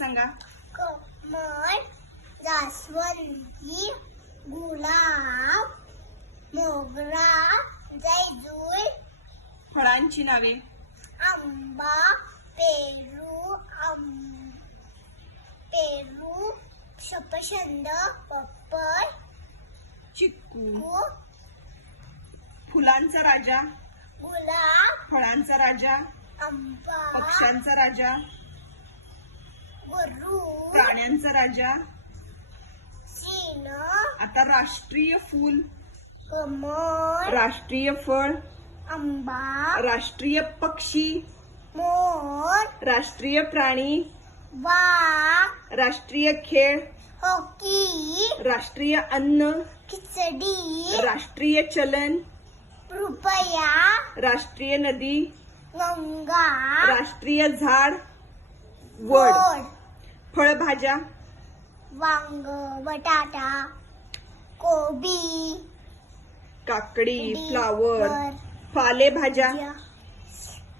सांगा. कमळ, जास्वंदी, गुलाब, मोगरा, जैजुई. फळांची नावे. आंबा, पेरू, पेरू, सफरचंद, पपई, चिक्कू. फुलांचा राजा. गुलाब, फळांचा राजा. आंबा, पक्ष्यांचा राजा. गरुड, प्राण्यांचा राजा. सिंह. आता राष्ट्रीय फूल. कमळ, राष्ट्रीय फळ. आंबा, राष्ट्रीय पक्षी. मोर, राष्ट्रीय प्राणी. वाघ, राष्ट्रीय खेळ. हॉकी, राष्ट्रीय अन्न. खिचडी, राष्ट्रीय चलन. रुपया, राष्ट्रीय नदी. गंगा, राष्ट्रीय झाड. वड. गोड. फळभाज्या. वांग, बटाटा, कोबी, काकडी, फ्लावर. पालेभाज्या.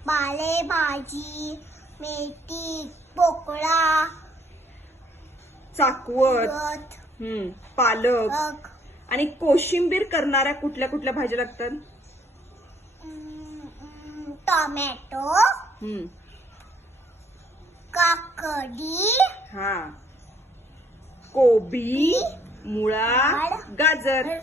पालेभाजी, मेथी, पोकळा, चाकवत. गत, पालक. अग, आणि कोशिंबीर करणाऱ्या कुठल्या कुठल्या भाज्या लागतात? टोमॅटो, काकडी, हा. कोबी, मुळा, गाजर.